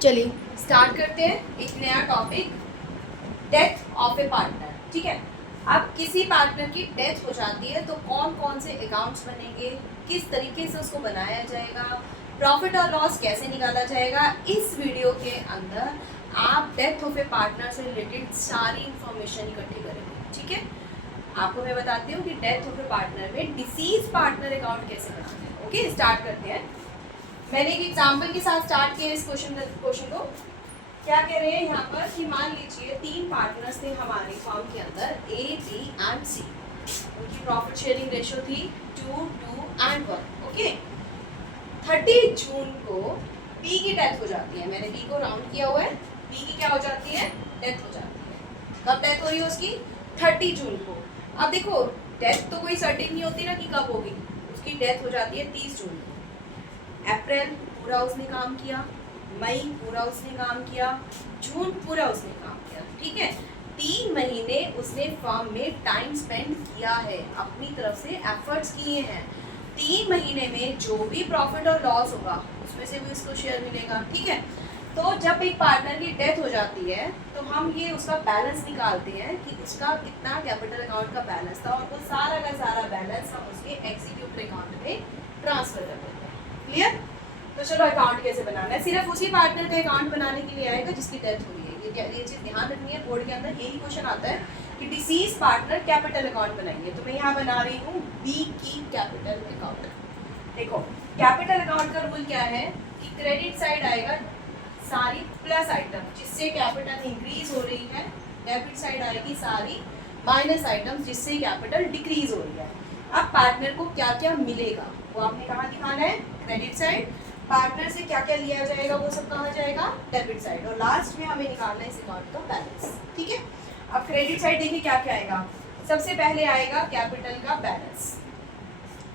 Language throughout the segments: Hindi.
चलिए स्टार्ट करते हैं एक नया topic, death of A partner. ठीक है, अब किसी पार्टनर की डेथ हो जाती है तो कौन कौन से अकाउंट्स बनेंगे, किस तरीके से उसको बनाया जाएगा, प्रॉफिट और लॉस कैसे निकाला जाएगा, इस वीडियो के अंदर आप डेथ ऑफ ए पार्टनर से रिलेटेड सारी इंफॉर्मेशन इकट्ठी करेंगे। ठीक है, आपको मैं बताती हूँ कि डेथ ऑफ ए पार्टनर में डिसीज पार्टनर अकाउंट कैसे बनाते हैं। ओके, स्टार्ट करते हैं। मैंने एक एग्जाम्पल के साथ स्टार्ट किया इस क्वेश्चन को। क्या कह रहे हैं यहाँ पर कि मान लीजिए 3 पार्टनर्स थे हमारे फर्म के अंदर, ए, बी एंड सी। उनकी प्रॉफिट शेयरिंग रेशियो थी 2, 2 एंड 1। ओके, 30 जून को बी की डेथ हो जाती है। मैंने बी को राउंड किया हुआ है। बी की क्या हो जाती है? डेथ हो जाती है। कब डेथ हो रही है उसकी? 30 जून को। अब देखो, डेथ तो कोई सर्टेन नहीं होती ना कि कब होगी। उसकी डेथ हो जाती है 30 जून को। अप्रैल पूरा उसने काम किया, मई पूरा उसने काम किया, जून पूरा उसने काम किया। ठीक है, 3 महीने उसने फर्म में टाइम स्पेंड किया है, अपनी तरफ से एफर्ट्स किए हैं। 3 महीने में जो भी प्रॉफिट और लॉस होगा उसमें से भी उसको शेयर मिलेगा। ठीक है, तो जब एक पार्टनर की डेथ हो जाती है तो हम ये उसका बैलेंस निकालते हैं कि उसका कितना कैपिटल अकाउंट का बैलेंस था, और वो सारा का सारा बैलेंस हम उसके एग्जीक्यूटिव अकाउंट में ट्रांसफर कर देते हैं। क्लियर? तो चलो अकाउंट कैसे बनाना है। सिर्फ उसी पार्टनर का अकाउंट बनाने के लिए आएगा जिसकी डेथ हुई है। ये चीज़ ध्यान रखनी है, बोर्ड के अंदर यही क्वेश्चन आता है कि डिसीज पार्टनर कैपिटल अकाउंट बनाएंगे। तो मैं यहाँ बना रही हूँ बी की कैपिटल अकाउंट। देखो, कैपिटल अकाउंट का रूल क्या है कि क्रेडिट साइड आएगा सारी प्लस आइटम जिससे कैपिटल इंक्रीज हो रही है, डेबिट साइड आएगी सारी माइनस आइटम जिससे कैपिटल डिक्रीज हो रही है। अब पार्टनर को क्या क्या मिलेगा वो आपने कहाँ दिखाना है? Credit side. पार्टनर से क्या क्या लिया जाएगा वो सब कहाँ जाएगा? Debit side. और लास्ट में हमें निकालना है इस अकाउंट का बैलेंस। ठीक है, अब क्रेडिट साइड देखिए क्या क्या आएगा। सबसे पहले आएगा कैपिटल का बैलेंस,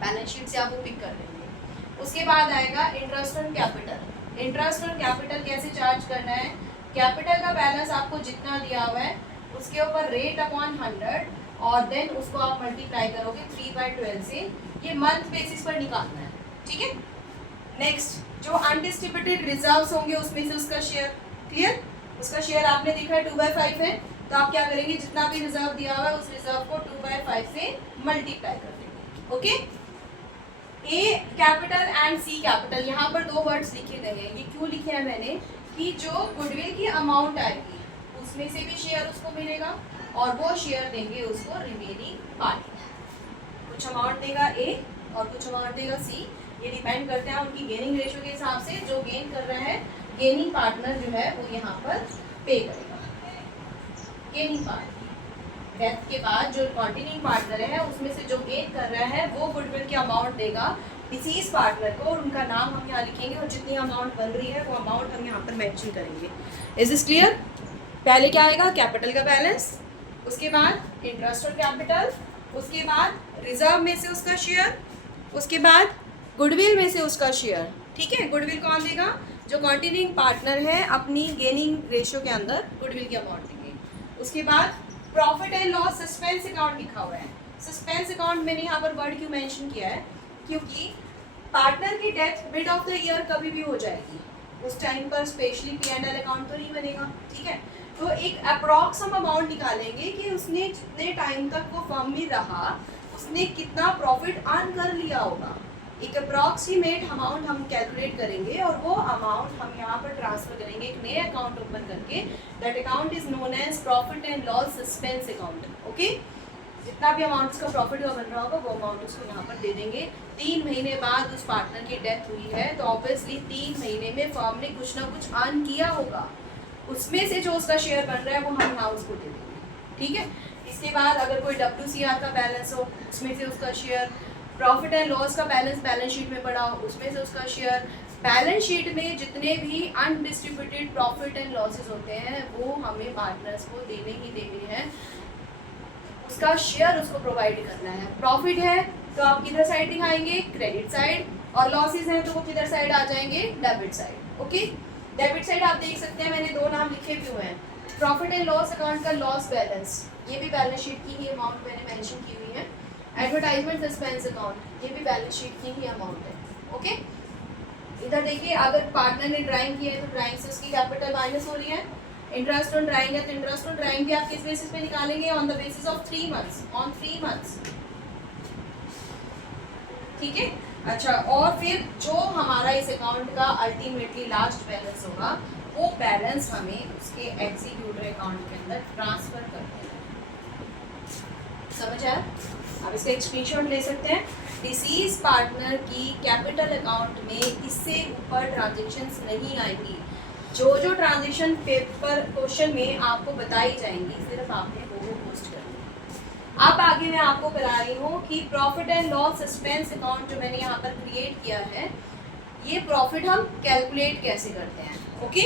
बैलेंस शीट से आप वो पिक कर लेंगे। उसके बाद आएगा interest on capital. Interest on capital कैसे चार्ज करना है? कैपिटल का बैलेंस आपको जितना दिया हुआ है उसके ऊपर रेट अपॉन 100 और देन उसको आप मल्टीप्लाई करोगे 3/12 से। ये मंथ बेसिस पर निकालना है। ठीक है, नेक्स्ट जो अनडिस्ट्रीब्यूटेड रिजर्व्स होंगे उसमें से उसका शेयर। क्लियर? उसका शेयर आपने देखा है 2/5 है, तो आप क्या करेंगे, जितना भी रिजर्व दिया हुआ है उस रिजर्व को 2/5 से मल्टीप्लाई कर देंगे। Okay, A capital and C capital, यहाँ पर 2 वर्ड्स लिखे गए हैं। ये क्यों लिखे हैं मैंने कि जो गुडविल की अमाउंट आएगी उसमें से भी शेयर उसको मिलेगा और वो शेयर देंगे उसको रिमेनिंग पार्टी। कुछ अमाउंट देगा ए और कुछ अमाउंट देगा सी। ये डिपेंड करते हैं उनकी गेनिंग रेशियो के हिसाब से। जो गेन कर रहा है गेनिंग पार्टनर जो है वो यहाँ पर पे करेगा। गेनिंग पार्टनर डेथ के बाद जो कॉन्टिन्यूइंग पार्टनर है उसमें से जो गेन कर रहा है वो गुडविल की अमाउंट देगा डिसीज पार्टनर को, और उनका नाम हम यहाँ लिखेंगे और जितनी अमाउंट बन रही है वो अमाउंट हम यहाँ पर मेंशन करेंगे। Is this clear? पहले क्या आएगा? कैपिटल का बैलेंस, उसके बाद इंटरेस्ट ऑन कैपिटल, उसके बाद रिजर्व में से उसका शेयर, उसके बाद गुडविल में से उसका शेयर। ठीक है, गुडविल कौन देगा? जो कॉन्टिन्यूइंग पार्टनर है अपनी गेनिंग रेशियो के अंदर गुडविल की अमाउंट देंगे। उसके बाद profit and loss suspense account लिखा हुआ है। सस्पेंस अकाउंट मैंने यहाँ पर वर्ड क्यों मेंशन किया है? क्योंकि पार्टनर की death mid of the year कभी भी हो जाएगी, उस टाइम पर स्पेशली P&L अकाउंट तो नहीं बनेगा। ठीक है, तो एक अप्रॉक्स हम अमाउंट निकालेंगे कि उसने जितने टाइम तक वो फर्म में रहा उसने कितना प्रॉफिट अर्न कर लिया होगा। एक अप्रॉक्सीमेट अमाउंट हम कैलकुलेट करेंगे और वो अमाउंट हम यहाँ पर ट्रांसफर करेंगे एक नए अकाउंट ओपन करके। That account is known as profit and loss suspense account. Okay, जितना भी अमाउंट उसका प्रॉफिट का बन रहा होगा वो अमाउंट उसको यहाँ पर दे देंगे। 3 महीने बाद उस पार्टनर की डेथ हुई है तो ऑब्वियसली 3 महीने में फर्म ने कुछ ना कुछ अर्न किया होगा, उसमें से जो उसका शेयर बन रहा है वो हम यहाँ उसको दे देंगे। ठीक है, इसके बाद अगर कोई WCR का बैलेंस हो उसमें से उसका शेयर, प्रॉफिट एंड लॉस का बैलेंस शीट में पड़ा हो उसमें से उसका शेयर, बैलेंस शीट में जितने भी अनडिस्ट्रीब्यूटेड प्रॉफिट एंड लॉसेस होते हैं वो हमें पार्टनर्स को देने ही देने हैं, उसका शेयर उसको प्रोवाइड करना है। प्रॉफिट है तो आप किधर साइड दिखाएंगे? क्रेडिट साइड, और लॉसेज हैं तो वो किधर साइड आ जाएंगे? Debit side. Okay, debit side आप देख सकते हैं मैंने 2 नाम लिखे भी हुए हैं। प्रॉफिट एंड लॉस अकाउंट का लॉस बैलेंस, ये भी बैलेंस शीट की ही अमाउंट मैंने मेंशन की हुई है। एडवर्टाइजमेंट सस्पेंस अकाउंट, ये भी बैलेंस शीट की ही अमाउंट है। ओके, इधर देखिए, अगर पार्टनर ने ड्राइंग की है तो ड्राइंग से उसकी कैपिटल माइनस हो रही है। इंटरेस्ट ऑन ड्राइंग है तो इंटरेस्ट ऑन ड्राइंग भी आप किस बेसिस पे निकालेंगे? On the basis of 3 months, on 3 months. ठीक है। अच्छा, और फिर जो हमारा इस अकाउंट का अल्टीमेटली लास्ट बैलेंस होगा वो बैलेंस हमें उसके एग्जीक्यूटर अकाउंट के अंदर ट्रांसफर कर देना है। समझ आया? आप इसका एक स्क्रीनशॉट ले सकते हैं। डिसीज पार्टनर की कैपिटल अकाउंट में इससे ऊपर ट्रांजेक्शन्स नहीं आएंगी। जो जो ट्रांजेक्शन पेपर क्वेश्चन में आपको बताई जाएंगी सिर्फ आपने वो पोस्ट करना है। अब आगे मैं आपको करा रही हूँ कि profit and loss suspense account जो मैंने यहाँ पर क्रिएट किया है, ये प्रॉफिट हम कैलकुलेट कैसे करते हैं। ओके,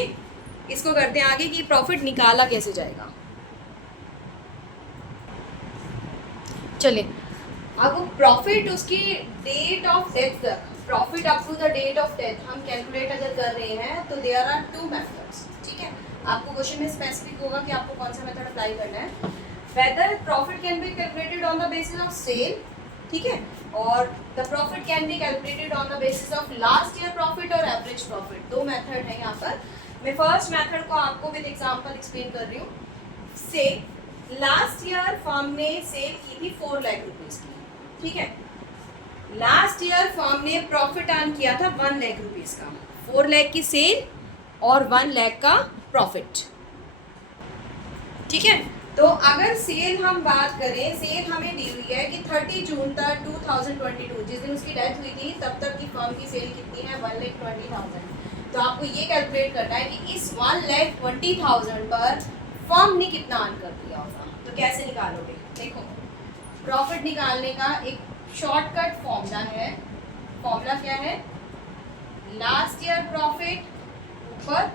इसको करते हैं आगे कि प्रॉफिट निकाला कैसे जाएगा। चलिए, अब प्रॉफिट उसकी डेट ऑफ डेथ तक, profit up to the date of death हम कैलकुलेट अगर कर रहे हैं तो देयर आर 2 मेथड्स। ठीक है, आपको क्वेश्चन में स्पेसिफिक होगा कि आपको कौन सा मेथड अप्लाई करना है। Whether profit can be calculated on the basis of sale, ठीक है, और the profit can be calculated on the basis of last year profit और एवरेज प्रॉफिट। 2 मेथड है यहाँ पर। मैं फर्स्ट मेथड को आपको विद एग्जांपल एक्सप्लेन कर रही हूँ। से लास्ट ईयर फर्म ने सेल की थी 4 लाख रुपीज की। ठीक है, लास्ट ईयर फर्म ने प्रॉफिट अर्न किया था 1 लाख रुपीज का। 4 लाख की सेल और 1 लाख का प्रॉफिट। ठीक है, तो अगर सेल हम बात करें, सेल हमें दी हुई है कि 30 जून तक 2022, जिस दिन उसकी डेथ हुई थी तब तक की फर्म की सेल कितनी है? 1,20,000। तो आपको ये कैलकुलेट करना है कि इस 1,20,000 पर फर्म ने कितना अर्न कर दिया होगा। तो कैसे निकालोगे? देखो, प्रॉफिट निकालने का एक शॉर्टकट फॉर्मूला है। फॉर्मूला क्या है? लास्ट ईयर प्रॉफिट ऊपर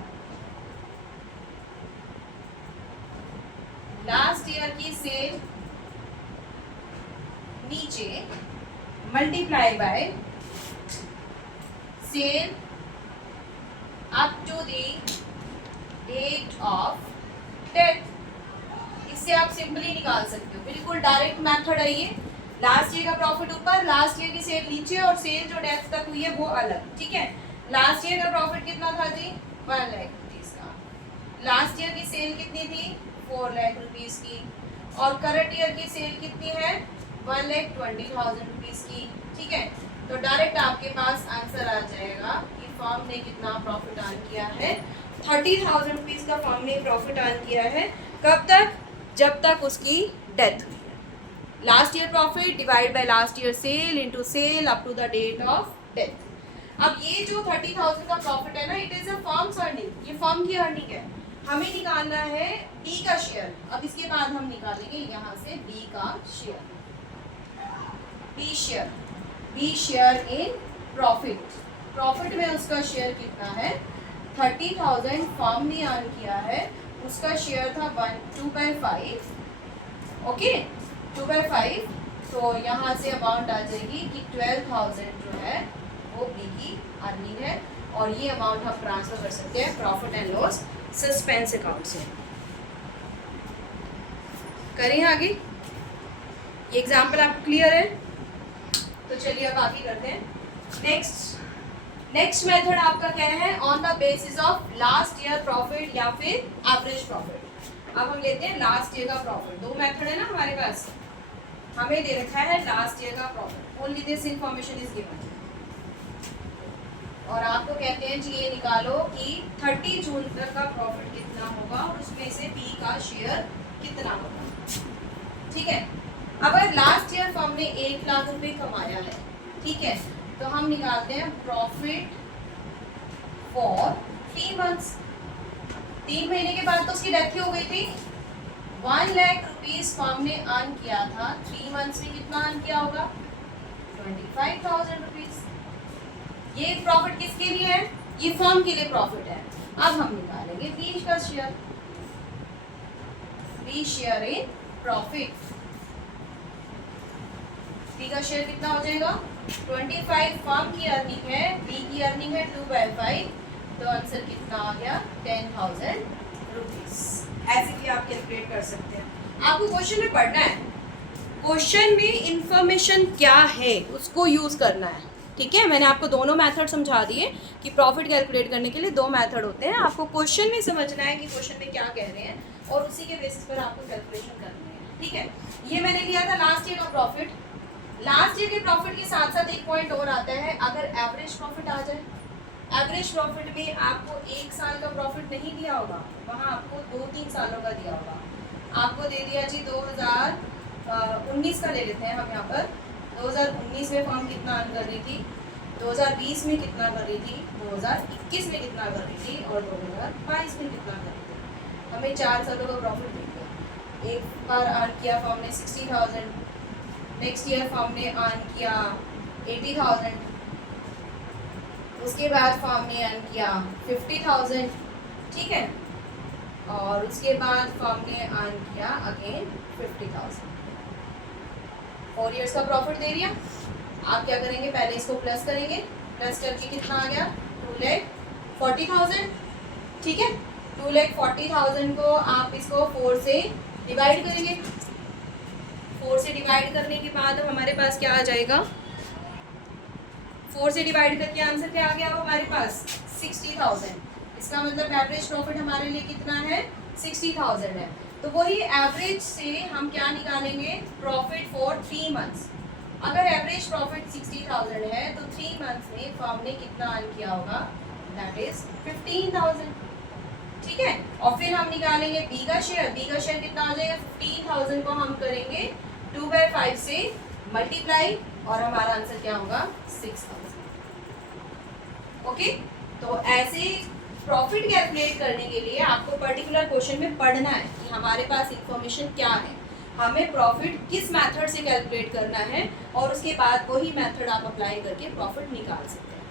लास्ट ईयर की सेल नीचे multiply by sale up to the date of death. इससे आप सिंपली निकाल सकते हो, बिल्कुल डायरेक्ट मेथड है ये। लास्ट ईयर का प्रॉफिट ऊपर, लास्ट ईयर की सेल नीचे, और सेल जो डेथ तक हुई है वो अलग। ठीक है, लास्ट ईयर का प्रॉफिट कितना था जी? 1 लाख रुपीज का। लास्ट ईयर की सेल कितनी थी? 4 लाख रुपीज की। और करंट ईयर की सेल कितनी है? 1,20,000 रुपीज की। ठीक है, तो डायरेक्ट आपके पास आंसर आ जाएगा कि फर्म ने कितना प्रॉफिट अर्न किया है। 30,000 रुपीज का फर्म ने प्रॉफिट अर्न किया है। कब तक? जब तक उसकी डेथ हुई है। Last year profit divide by last year sale into sale up to the date of death. अब ये जो 30,000 का प्रॉफिट है ना, it is a firm's earning, ये फर्म की अर्निंग है। हमें निकालना है बी का शेयर। अब इसके बाद हम निकालेंगे यहाँ से बी का share. B share in profit. Profit में उसका शेयर कितना है? 30,000 फर्म ने अर्न किया है, उसका शेयर था 2/5। ओके, 2/5। तो यहाँ से अमाउंट आ जाएगी कि 12,000 जो है वो बी की अर्निंग है, और ये अमाउंट हम ट्रांसफर कर सकते हैं profit and loss suspense account से। करें आगे? ये एग्जाम्पल आपको क्लियर है? तो चलिए अब आगे करते हैं। नेक्स्ट मेथड आपका क्या है? On the basis of last year profit या फिर एवरेज प्रॉफिट। अब हम लेते हैं लास्ट ईयर का प्रॉफिट। 2 मेथड है ना हमारे पास। हमें दे रखा है लास्ट ईयर का profit, only this information is given, और आपको कहते हैं जी ये निकालो कि 30 जून तक का प्रॉफिट कितना होगा और उसमें से बी का शेयर कितना होगा। ठीक है, अगर लास्ट ईयर फर्म ने 1 लाख रुपए कमाया है, ठीक है, तो हम निकालते हैं प्रॉफिट फॉर 3 मंथ्स। 3 महीने के बाद तो उसकी डेथ हो गई थी। 1 लाख रुपीज फर्म ने अर्न किया था, 3 मंथ्स में कितना अर्न किया होगा? 25,000 रुपीज। ये प्रॉफिट किसके लिए है? ये फर्म के लिए प्रॉफिट है। अब हम निकालेंगे बी का share. B share in profit. B का शेयर कितना हो जाएगा? 25 फर्म की अर्निंग है, बी की अर्निंग है 2/5, तो आंसर कितना आ गया? 10,000 रुपीज। ऐसे भी आप कैलकुलेट कर सकते हैं। आपको क्वेश्चन में पढ़ना है, क्वेश्चन में इंफॉर्मेशन क्या है उसको यूज करना है। ठीक है, मैंने आपको दोनों मेथड समझा दिए कि प्रॉफिट कैलकुलेट करने के लिए दो मेथड होते हैं। आपको क्वेश्चन में समझना है कि क्वेश्चन में क्या कह रहे हैं और उसी के बेसिस पर आपको कैलकुलेशन करनी है। ठीक है, ये मैंने लिया था लास्ट ईयर का प्रॉफिट। लास्ट ईयर के प्रॉफिट के साथ साथ एक पॉइंट और आता है, अगर एवरेज प्रॉफिट आ जाए। एवरेज प्रॉफिट में आपको 1 साल का प्रॉफिट नहीं दिया होगा, वहाँ आपको 2-3 सालों का दिया होगा। आपको दे दिया जी 2019 का ले लेते हैं हम यहाँ पर। 2019 में फर्म कितना अर्न कर रही थी, 2020 में कितना कर रही थी, 2021 में कितना कर रही थी और 2022 में कितना कर रही थी। हमें 4 सालों का प्रॉफिट मिल गया। एक बार अर्न किया फर्म ने 60,000, नेक्स्ट ईयर फर्म ने अर्न किया 80,000, उसके बाद फर्म ने अर्न किया 50,000। ठीक है, और उसके बाद फर्म ने अर्न किया अगेन 50,000। 4 इयर्स का प्रॉफिट दे दिया। आप क्या करेंगे, पहले इसको प्लस करेंगे, प्लस करके कितना आ गया 2,40,000। ठीक है, 2,40,000 को आप इसको 4 से डिवाइड करेंगे। 4 से डिवाइड करने के बाद हमारे पास क्या आ जाएगा, 4 से डिवाइड करके आंसर क्या आ गया हमारे पास 60,000। इसका मतलब एवरेज प्रॉफिट हमारे लिए कितना है 60,000 है। तो वही एवरेज से हम क्या निकालेंगे, प्रॉफिट फॉर 3 मंथ्स। अगर एवरेज प्रॉफिट 60,000 है तो 3 मंथ्स में फर्म ने कितना अर्न किया होगा, दैट इज 15,000। ठीक है, और फिर हम निकालेंगे बी का शेयर। बी का शेयर कितना आ जाएगा, 15,000 को हम करेंगे 2/5 से मल्टीप्लाई और हमारा आंसर क्या होगा 6,000। ओके, तो ऐसे प्रॉफिट कैलकुलेट करने के लिए आपको पर्टिकुलर क्वेश्चन में पढ़ना है कि हमारे पास इंफॉर्मेशन क्या है, हमें प्रॉफिट किस मेथड से कैलकुलेट करना है और उसके बाद वही मेथड आप अप्लाई करके प्रॉफिट निकाल सकते हैं।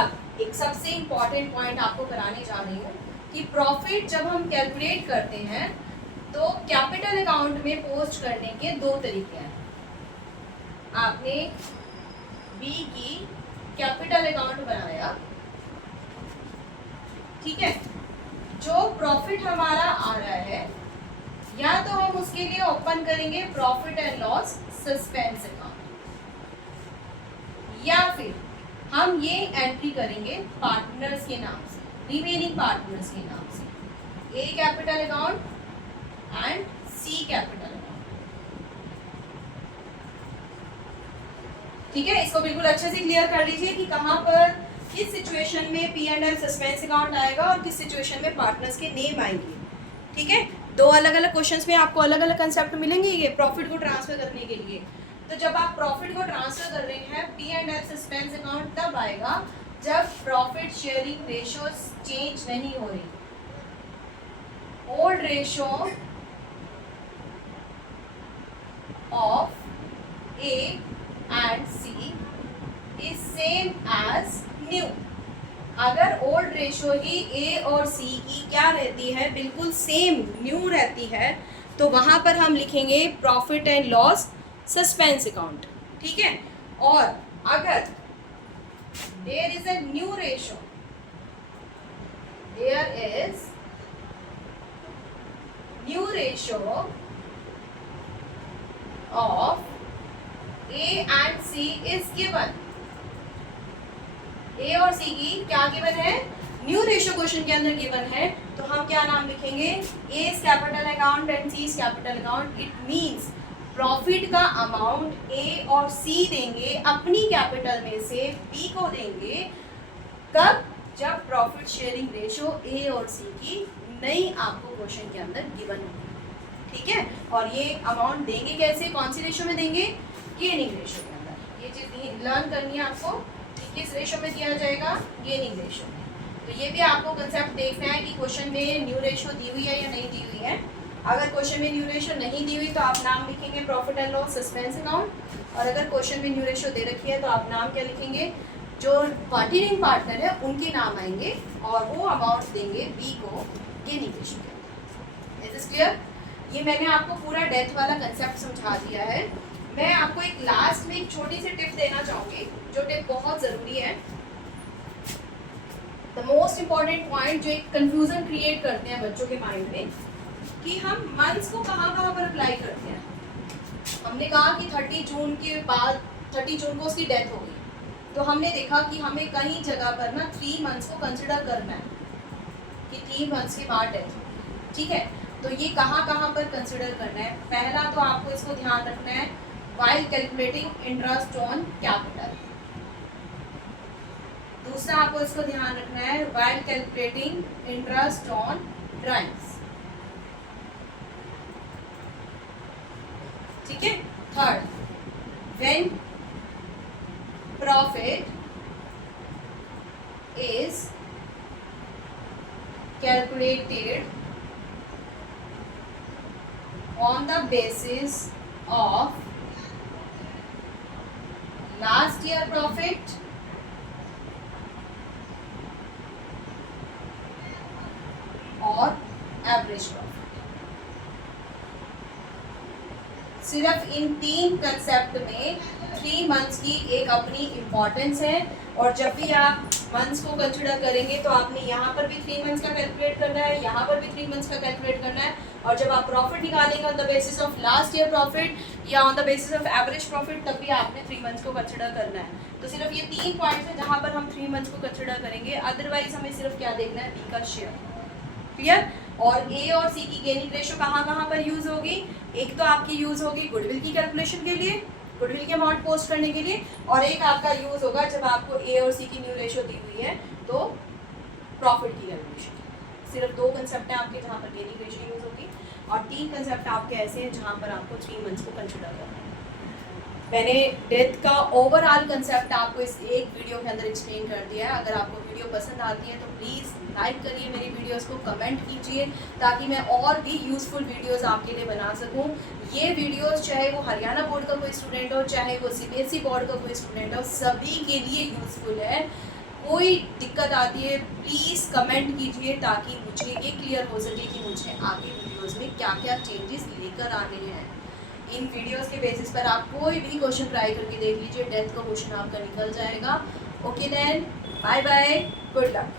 अब एक सबसे इम्पॉर्टेंट पॉइंट आपको कराने जा रही हूँ कि प्रॉफिट जब हम कैलकुलेट करते हैं तो कैपिटल अकाउंट में पोस्ट करने के 2 तरीके हैं। आपने बी की कैपिटल अकाउंट बनाया, ठीक है, जो प्रॉफिट हमारा आ रहा है या तो हम उसके लिए ओपन करेंगे profit and loss suspense account, या फिर हम ये एंट्री करेंगे पार्टनर्स के नाम से, रिमेनिंग पार्टनर्स के नाम से, A capital account and C capital account. ठीक है, इसको बिल्कुल अच्छे से क्लियर कर लीजिए कि कहां पर किस सिचुएशन में P and L suspense account आएगा और किस सिचुएशन में पार्टनर्स के नेम आएंगे। ठीक है, 2 अलग अलग क्वेश्चंस में आपको अलग अलग कंसेप्ट मिलेंगे ये प्रॉफिट को ट्रांसफर करने के लिए। तो जब आप प्रॉफिट को ट्रांसफर कर रहे हैं P and L suspense account तब आएगा जब प्रॉफिट शेयरिंग रेशियो चेंज नहीं हो रही। Old ratio of A and C is same as new. अगर ओल्ड रेशियो ही ए और सी की क्या रहती है, बिल्कुल सेम न्यू रहती है, तो वहां पर हम लिखेंगे profit and loss suspense account. ठीक है, और अगर there is a new ratio, there is new ratio of A and C is given. A और सी की क्या गिवन है, न्यू रेशियो क्वेश्चन के अंदर गिवन है, तो हम क्या नाम लिखेंगे, A is capital account and C is capital account. It means profit का अमाउंट ए और सी देंगे अपनी कैपिटल में से बी को देंगे, कब, जब प्रॉफिट शेयरिंग रेशियो ए और सी की नई आपको क्वेश्चन के अंदर गिवन होगी। ठीक है, और ये अमाउंट देंगे कैसे, कौन सी रेशियो में देंगे, गेनिंग रेशियो के अंदर। ये चीज लर्न करनी है आपको, किस रेशियो में दिया जाएगा, गेनिंग रेशियो में। तो ये भी आपको कंसेप्ट देखना है कि क्वेश्चन में न्यू रेशियो दी हुई है या नहीं दी हुई है। अगर क्वेश्चन में न्यू रेशियो नहीं दी हुई तो आप नाम लिखेंगे profit and loss suspense account, और अगर क्वेश्चन में न्यू रेशियो दे रखी है तो आप नाम क्या लिखेंगे, जो पार्टनरिंग पार्टनर है उनके नाम आएंगे और वो अमाउंट देंगे बी को गेनिंग रेशियो के अंदर। Is this clear? ये मैंने आपको पूरा डेथ वाला कंसेप्ट समझा दिया है। मैं आपको एक लास्ट में एक छोटी सी टिप देना चाहूँगी, जो टिप बहुत ज़रूरी है। द मोस्ट इम्पॉर्टेंट पॉइंट जो एक कंफ्यूजन क्रिएट करते हैं बच्चों के माइंड में कि हम मंथ्स को कहाँ पर अप्लाई करते हैं। हमने कहा कि 30 जून के बाद 30 जून को उसकी डेथ हो गई, तो हमने देखा कि हमें कई जगह पर ना 3 मंथ्स को कंसिडर करना है कि 3 मंथ्स के बाद डेथ, ठीक है। तो ये कहाँ कहाँ पर कंसिडर करना है? पहला तो आपको इसको ध्यान रखना है while calculating interest on capital. दूसरा आपको इसको ध्यान रखना है while calculating interest on drawings, ठीक है। Third, when profit is calculated on the basis of last year profit और एवरेज प्रॉफिट। सिर्फ इन 3 कंसेप्ट में 3 मंथ्स की एक अपनी इम्पोर्टेंस है, और जब भी आप मंथ्स को कंसिडर करेंगे तो आपने यहाँ पर भी 3 मंथ्स का कैलकुलेट करना है, यहाँ पर भी 3 मंथ्स का कैलकुलेट करना है, और जब आप प्रॉफिट निकालेंगे on the basis of last year profit या on the basis of average profit, तब भी आपने 3 मंथ्स को कंसिडर करना है। तो सिर्फ ये 3 पॉइंट्स हैं जहाँ पर हम 3 मंथ्स को कंसिडर करेंगे, अदरवाइज हमें सिर्फ क्या देखना है, बी का शेयर। क्लियर? और ए और सी की गेनिंग रेशियो कहाँ कहाँ पर यूज होगी? एक तो आपकी यूज होगी गुडविल की कैलकुलेशन के लिए, गुडविल के अमाउंट पोस्ट करने के लिए, और एक आपका यूज होगा जब आपको ए और सी की न्यू रेशियो दी हुई है तो प्रॉफिट की कैलकुलेशन। सिर्फ 2 कंसेप्ट हैं आपके जहाँ पर गेनिंग रेशियो यूज होगी, और 3 कंसेप्ट आपके ऐसे हैं जहाँ पर आपको 3 मंथ्स को कंसिडर करना है। मैंने डेथ का ओवरऑल कंसेप्ट आपको इस एक वीडियो के अंदर एक्सप्लेन कर दिया है। अगर आपको वीडियो पसंद आती है तो प्लीज़ लाइक करिए मेरी वीडियोस को, कमेंट कीजिए, ताकि मैं और भी यूज़फुल वीडियोस आपके लिए बना सकूं। ये वीडियोस चाहे वो हरियाणा बोर्ड का कोई स्टूडेंट हो, चाहे वो सीबीएसई बोर्ड का कोई स्टूडेंट हो, सभी के लिए यूज़फुल है। कोई दिक्कत आती है प्लीज़ कमेंट कीजिए, ताकि मुझे ये क्लियर हो सके कि मुझे आगे वीडियोज़ में क्या क्या चेंजेस लेकर आने हैं। इन वीडियोस के बेसिस पर आप कोई भी क्वेश्चन ट्राई करके देख लीजिए, डेथ का क्वेश्चन आपका निकल जाएगा। Okay then, bye bye, good luck.